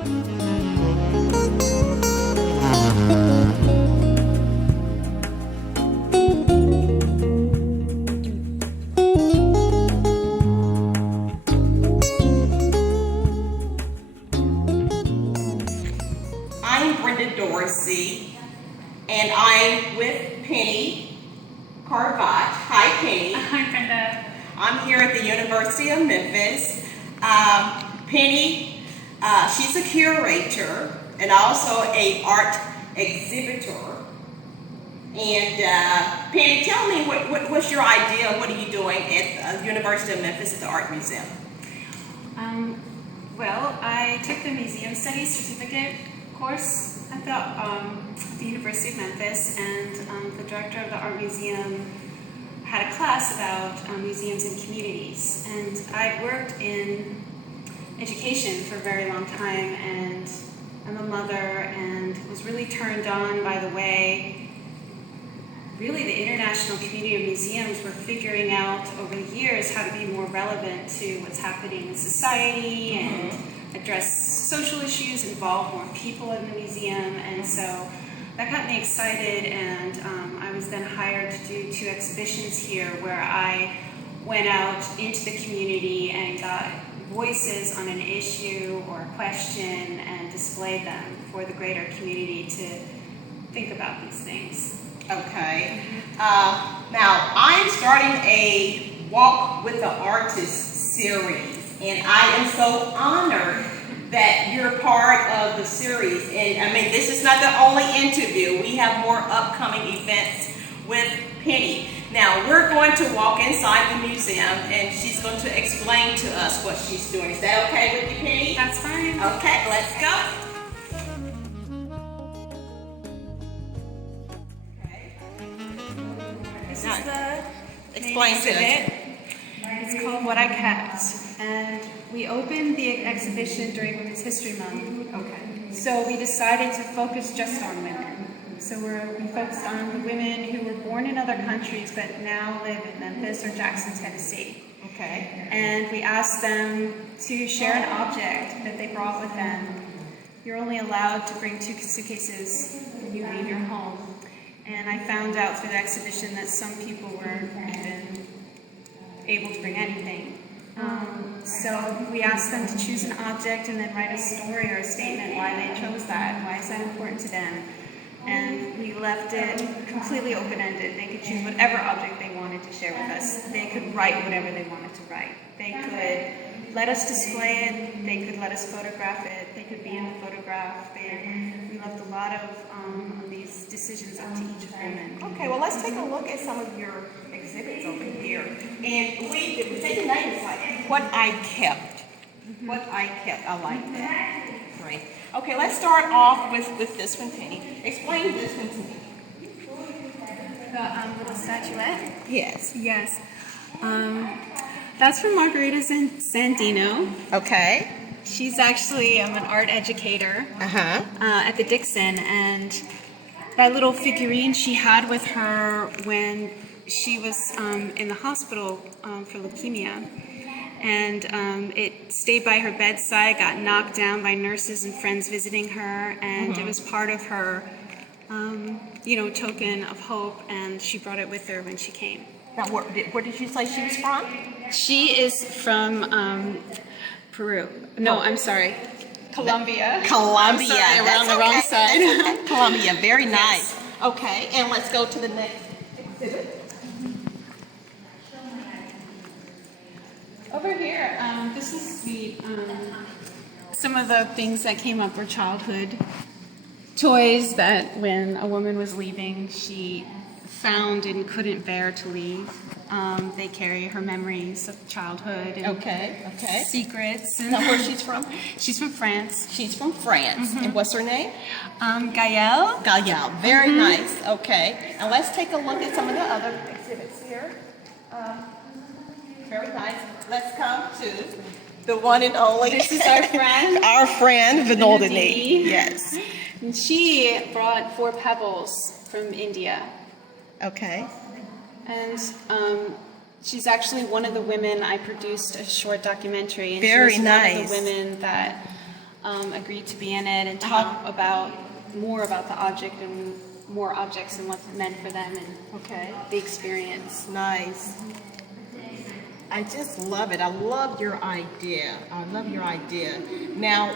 I'm Brenda and I'm with Penny Karwacz. Hi, Penny. Hi, Brenda. I'm here at the University of Memphis. Penny, she's a curator and also an art exhibitor. And Penny, tell me what's your idea? What are you doing at the University of Memphis at the Art Museum? Well, I took the Museum Studies certificate course at the University of Memphis, and the director of the Art Museum had a class about museums and communities. And I've worked in education for a very long time, and I'm a mother, and was really turned on by the way really the international community of museums were figuring out over the years how to be more relevant to what's happening in society and address social issues, involve more people in the museum. And so that got me excited, and I was then hired to do 2 exhibitions here where I went out into the community and got voices on an issue or a question and displayed them for the greater community to think about these things. Okay. Now, I'm starting a Walk with the Artist series, and I am so honored that you're part of the series. And I mean, this is not the only interview. We have more upcoming events with Penny. Now, we're going to walk inside the museum, and she's going to explain to us what she's doing. Is that okay with you, Penny? That's fine. Okay, let's go. This is the Explain to us. It's called What I Kept, and we opened the exhibition during Women's History Month. Okay. So we decided to focus just on women. So we focused on the women who were born in other countries but now live in Memphis or Jackson, Tennessee. Okay. And we asked them to share an object that they brought with them. You're only allowed to bring 2 suitcases when you leave your home. And I found out through the exhibition that some people weren't even able to bring anything. So we asked them to choose an object and then write a story or a statement why they chose that, why is that important to them. And we left it completely open-ended. They could choose whatever object they wanted to share with us. They could write whatever they wanted to write. They could let us display it. They could let us photograph it. They could be in the photograph. We left a lot of these decisions up to each of them. Okay, well, let's take a look at some of your exhibits over here. And we say the name is like What I Kept. What I Kept. I like that. Great. Okay, let's start off with this one, Penny. Explain this one to me. The little statuette? Yes. Yes. That's from Margarita Sandino. Okay. She's actually an art educator at the Dixon, and that little figurine she had with her when she was in the hospital for leukemia. And it stayed by her bedside, got knocked down by nurses and friends visiting her, and it was part of her, token of hope, and she brought it with her when she came. Now, where did you say she was from? She is from Peru. No, I'm sorry. Colombia. Colombia. I'm sorry, we're on the wrong side. Okay. Colombia, very nice. Okay, and let's go to the next exhibit. Over here, this is the some of the things that came up were childhood toys that when a woman was leaving, she found and couldn't bear to leave. They carry her memories of childhood and Okay. secrets. And Now, where she's from? She's from France. She's from France. And what's her name? Gael. Gael. Very nice. Okay. And let's take a look at some of the other exhibits here. Very nice. Let's come to the one and only. This is our friend. Our friend, Vinodini. Vinodini. Yes. And she brought 4 pebbles from India. Okay. And she's actually one of the women I produced a short documentary. And Very she was nice. one of the women that agreed to be in it and talk about more about the object and more objects and what it meant for them and the experience. Nice. I just love it. I love your idea. I love your idea. Now,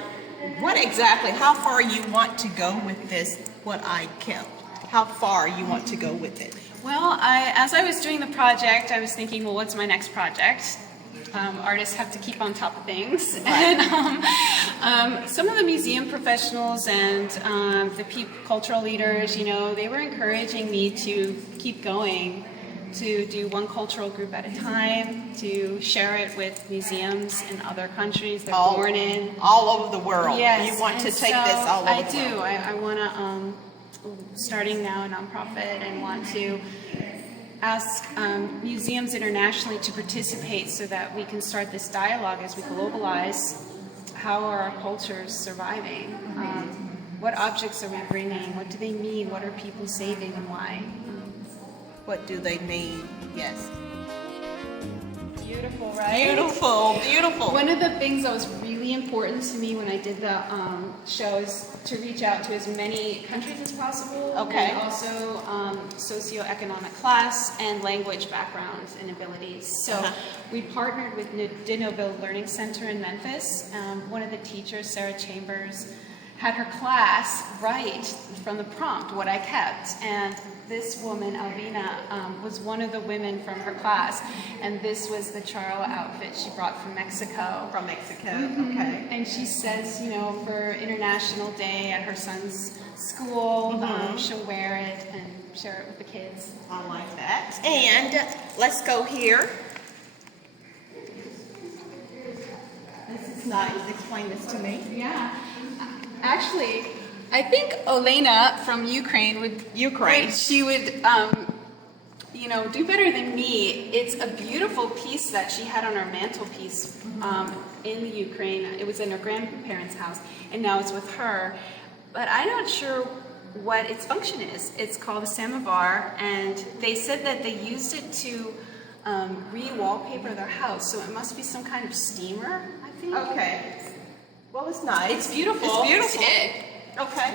what exactly, how far you want to go with this, what I kept? How far you want to go with it? Well, as I was doing the project, I was thinking, well, what's my next project? Artists have to keep on top of things. Right. And some of the museum professionals and the cultural leaders, you know, they were encouraging me to keep going, to do one cultural group at a time, to share it with museums in other countries they're born in. All over the world. Yes. You want to And take so this all over I the do. world. I want to, starting now a nonprofit, and want to ask museums internationally to participate so that we can start this dialogue as we globalize. How are our cultures surviving? What objects are we bringing? What do they mean? What are people saving and why? What do they mean? Yes. Beautiful, right? Beautiful, beautiful. One of the things that was really important to me when I did the show is to reach out to as many countries as possible. Okay. And also socioeconomic class and language backgrounds and abilities. So we partnered with Interveiw Learning Center in Memphis. One of the teachers, Sarah Chambers, had her class write from the prompt what I kept. And this woman, Alvina, was one of the women from her class, and this was the charro outfit she brought from Mexico. From Mexico, Okay. And she says, you know, for International Day at her son's school, she'll wear it and share it with the kids. I like that. And let's go here. This is nice. Explain this to me. Yeah. Actually, I think Olena from Ukraine would, she would, you know, do better than me. It's a beautiful piece that she had on her mantelpiece in the Ukraine. It was in her grandparents' house, and now it's with her. But I'm not sure what its function is. It's called a samovar, and they said that they used it to re-wallpaper their house, so it must be some kind of steamer, I think. Okay. Well, it's nice. It's beautiful. It's beautiful. It's Okay.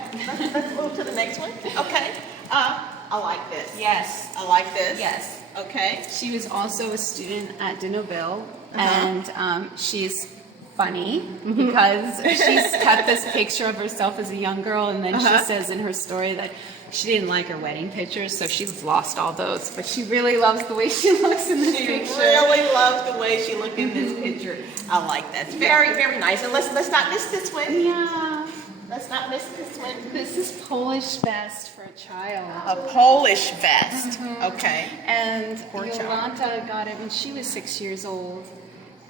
Let's move to the next one. Okay. I like this. Yes. I like this. Yes. Okay. She was also a student at Interveiw, and she's funny because she's kept this picture of herself as a young girl, and then she says in her story that she didn't like her wedding pictures, so she's lost all those, but she really loves the way she looks in this picture. She really loves the way she looked in this picture. I like that. It's very, very nice. And let's not miss this one. Yeah. Let's not miss this one. This is Polish vest for a child. A Polish vest. Okay. And Poor child. Yolanta got it when she was 6 years old,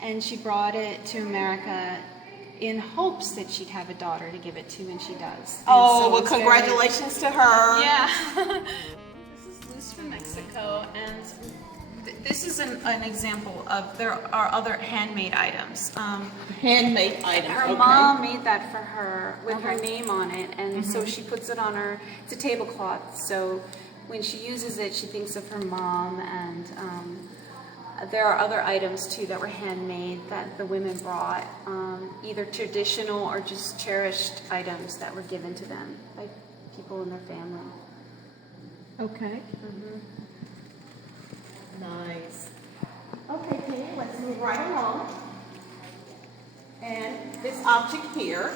and she brought it to America in hopes that she'd have a daughter to give it to, and she does. Oh, so well, it's congratulations to her. Yeah. This is loose from Mexico, and this is an example of, there are other handmade items. Handmade items. Her mom made that for her with her name on it, and so she puts it on her, it's a tablecloth, so when she uses it, she thinks of her mom, and there are other items too that were handmade that the women brought, either traditional or just cherished items that were given to them by people in their family. Okay. Nice. Okay, Penny, let's move right along. And this object here.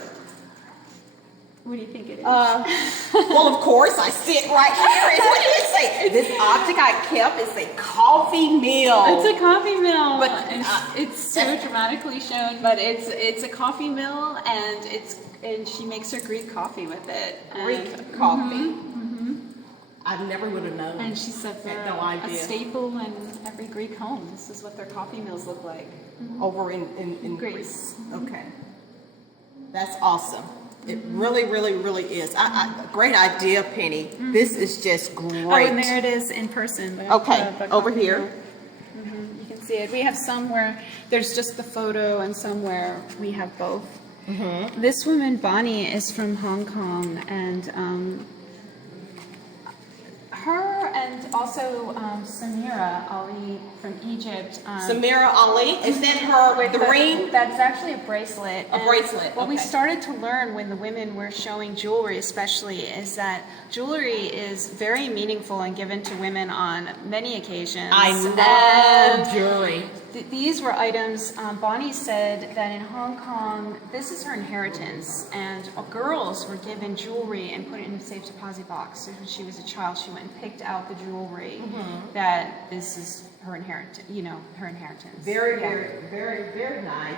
What do you think it is? Well, of course, I sit right here. What did it say? This object I kept is a coffee mill. It's a coffee mill, But, it's so dramatically shown. But it's a coffee mill, and she makes her Greek coffee with it. Greek coffee. I never would have known. And she said they're no a idea. staple in every Greek home. This is what their coffee mills look like. Over in Greece. Okay. That's awesome. It really, really, really is. Great idea, Penny. This is just great. Oh, and there it is in person. Okay, over coffee here. mill. You can see it. We have some where there's just the photo, and some where we have both. This woman, Bonnie, is from Hong Kong, and her and And also Samira Ali from Egypt. Samira Ali, is that her, the ring? That's actually a bracelet. A bracelet, What we okay. started to learn when the women were showing jewelry especially is that jewelry is very meaningful and given to women on many occasions. I love jewelry. These were items, Bonnie said that in Hong Kong, this is her inheritance, and girls were given jewelry and put it in a safe deposit box. So when she was a child, she went and picked out the jewelry that this is her inheritance, her inheritance. Very, very nice.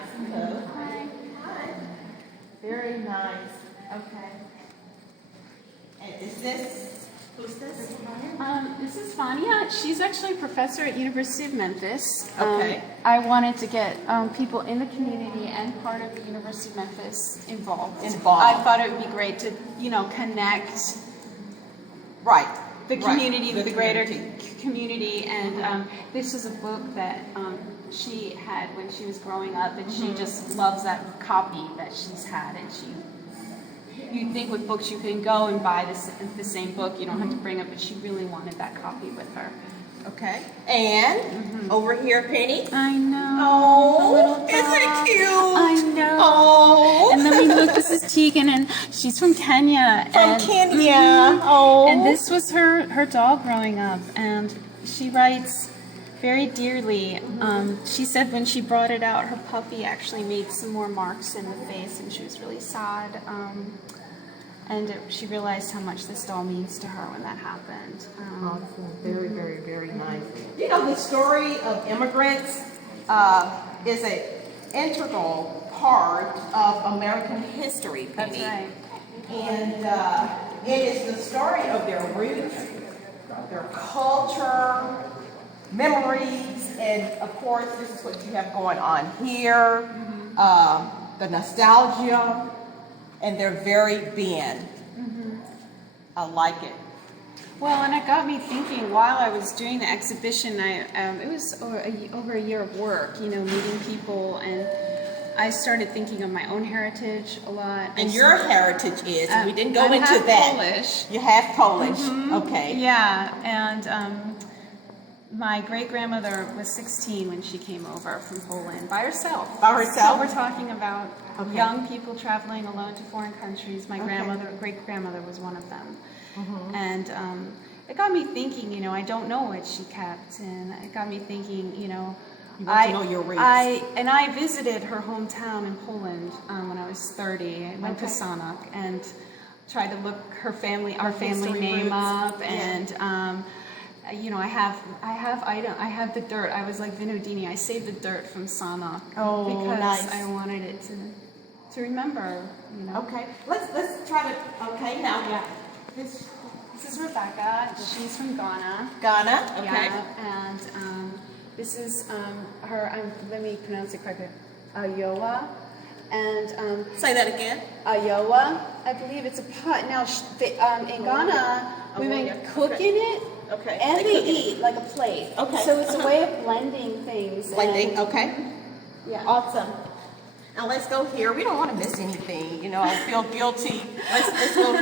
Hi. Hi. Very nice. Okay. And is this, who's this? This is Vanya. She's actually a professor at University of Memphis. Okay. I wanted to get people in the community and part of the University of Memphis involved. I thought it would be great to, connect Right. the community with the greater community. And this is a book that she had when she was growing up, and she just loves that copy that she's had, and you'd think with books you can go and buy the same book, you don't have to bring it, but she really wanted that copy with her. Okay. And over here, Penny. I know. Oh, isn't it cute? I know. Oh. And then we look, this is Tegan, and she's from Kenya. From Kenya. Oh. And this was her doll growing up, and she writes very dearly. She said when she brought it out, her puppy actually made some more marks in the face, and she was really sad. She realized how much this doll means to her when that happened. Very, very nice. You know, the story of immigrants is an integral part of American history, Penny. That's right. And it is the story of their roots, their culture, memories, and of course, this is what you have going on here, the nostalgia, and their very being. I like it. Well, and it got me thinking while I was doing the exhibition. It was over a year of work, meeting people, and I started thinking of my own heritage a lot. And your heritage is, we didn't go into half that. Polish. You're half Polish. Okay. Yeah, and my great-grandmother was 16 when she came over from Poland by herself. By herself? So we're talking about young people traveling alone to foreign countries. My great-grandmother was one of them. And it got me thinking, I don't know what she kept, and it got me thinking, you want to know your roots. I visited her hometown in Poland when I was 30. I went to Sanok and tried to look our family name up, and I have the dirt. I was like Vinodini. I saved the dirt from Sanok because nice. I wanted it to remember. Okay, let's try to. Okay, now This is Rebecca. She's from Ghana. Ghana. Okay. Yeah, and this is her. Let me pronounce it correctly. Ayowa. And say that again. Ayowa. I believe it's a pot. Now in Ghana, women cook in it. Okay. And they eat like a plate. Okay. So it's a way of blending things. Blending. Okay. Yeah. Awesome. Now let's go here. We don't want to miss anything. I feel guilty. Let's go.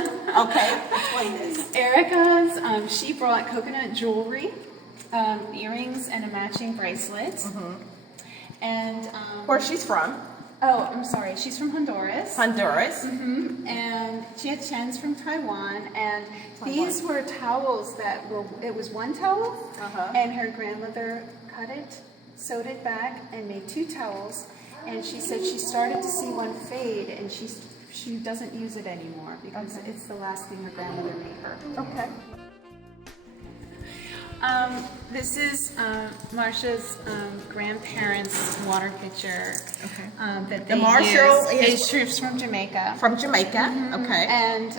Okay. Explain this. Erica's. She brought coconut jewelry, earrings, and a matching bracelet. And where's she's from? Oh, I'm sorry. She's from Honduras. Honduras. And Jia Chen's from Taiwan. And these were towels it was one towel, and her grandmother cut it, sewed it back, and made two towels. And she said she started to see one fade, and she doesn't use it anymore because it's the last thing her grandmother made her. Okay. This is Marsha's grandparents' water pitcher. Okay. That they The Marshall use. It's from Jamaica. From Jamaica. Okay. And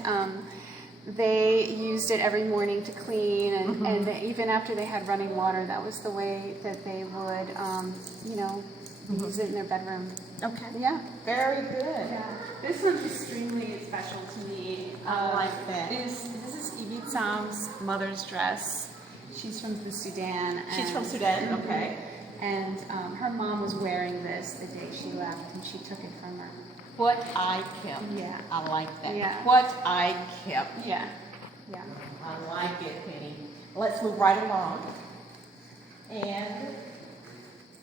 they used it every morning to clean, and even after they had running water, that was the way that they would, use it in their bedroom. Okay. Yeah. Very good. Yeah. This one's extremely special to me. I like that. This is Evie Tsam's mother's dress. She's from the Sudan. She's from Sudan. Okay. And her mom was wearing this the day she left, and she took it from her. What I kept. Yeah. I like that. Yeah. What I kept. Yeah. Yeah. I like it, Penny. let's move right along. And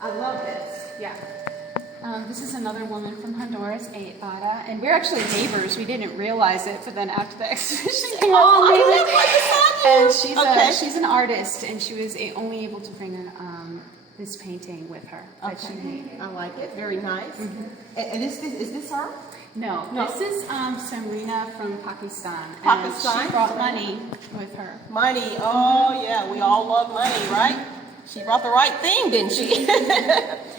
I love this. Yeah. This is another woman from Honduras, Ada, and we're actually neighbors. We didn't realize it, but then after the exhibition came out, and she's an artist, and she was only able to bring this painting with her that she made. I like it. Very nice. And is this her? No, this is Samrina from Pakistan. Pakistan? And she brought money with her. Money. Oh, yeah. We all love money, right? She brought the right thing, didn't she?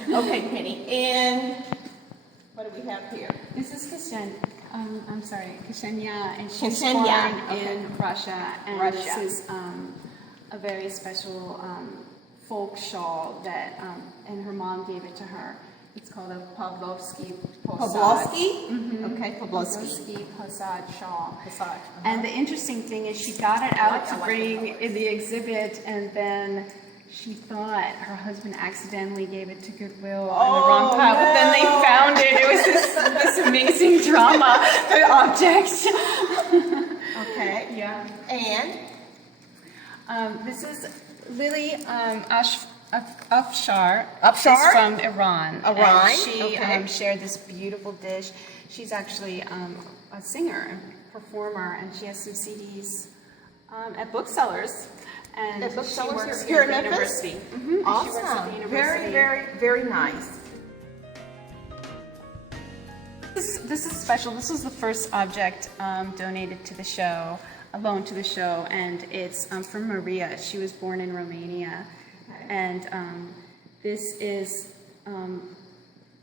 Okay, Penny. And what do we have here? This is Ksenia, and she's Ksenia, born in Russia. And this is a very special folk shawl that, and her mom gave it to her. It's called a Pavlovsky posad. Pavlovsky? Mm-hmm. Okay, Pavlovsky. Pavlovsky posad shawl. Posad. And the interesting thing is she got it out to bring in the exhibit, and then she thought her husband accidentally gave it to Goodwill on the wrong pile, but then they found it. It was this amazing drama, the object. Okay. Yeah. And? This is Lily Afshar. Afshar? She's from Iran. Iran, And she okay. shared this beautiful dish. She's actually a singer and performer, and she has some CDs at booksellers. And At booksellers she works here at in the Memphis? university. Mm-hmm. Awesome. She works at the Very, university. very, very nice. This is special. This was the first object donated to the show, a loan to the show, and it's from Maria. She was born in Romania, and this is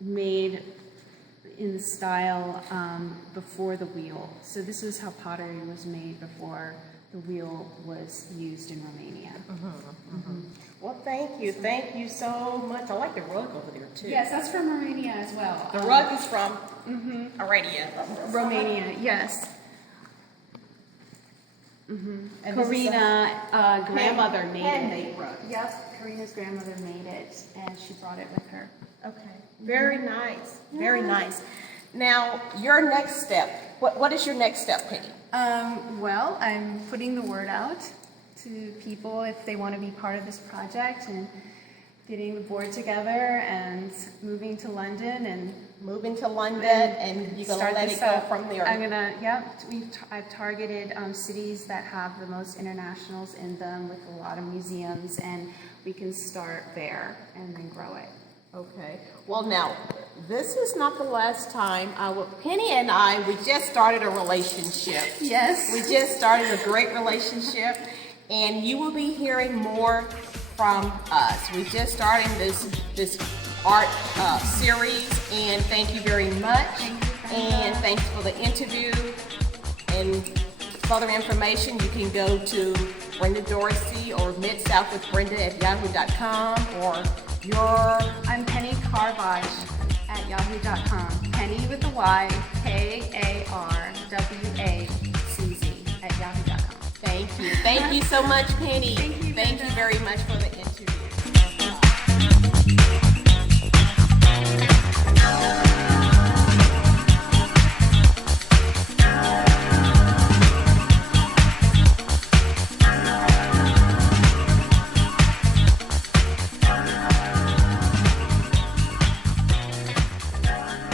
made in the style before the wheel. So this is how pottery was made before the wheel was used in Romania. Well, thank you. Thank you so much. I like the rug over there, too. Yes, that's from Romania as well. The rug is from Arabia. Romania, yes. And this is Karina, grandmother made handmade it. rug. Yep, Karina's grandmother made it, and she brought it with her. Okay. Very nice. Very nice. Now, your next step. What is your next step, Penny? Well, I'm putting the word out to people if they want to be part of this project, and getting the board together and moving to London and Moving to London, and you're going to let it go from there. I'm gonna, I've targeted cities that have the most internationals in them with a lot of museums, and we can start there and then grow it. Okay. Well, now, this is not the last time. Penny and I, we just started a relationship. Yes. We just started a great relationship, and you will be hearing more from us. We just started this art series, and thank you very much. Thank you, Brenda. And thanks for the interview. And further information, you can go to Brenda Dorsey or midsouthwithbrenda@yahoo.com, or I'm Penny Karwacz at yahoo.com. Penny with a Y, Karwacz at yahoo.com. Thank you. Thank you so much, Penny. Thank you, Thank you Brenda. very much for the interview.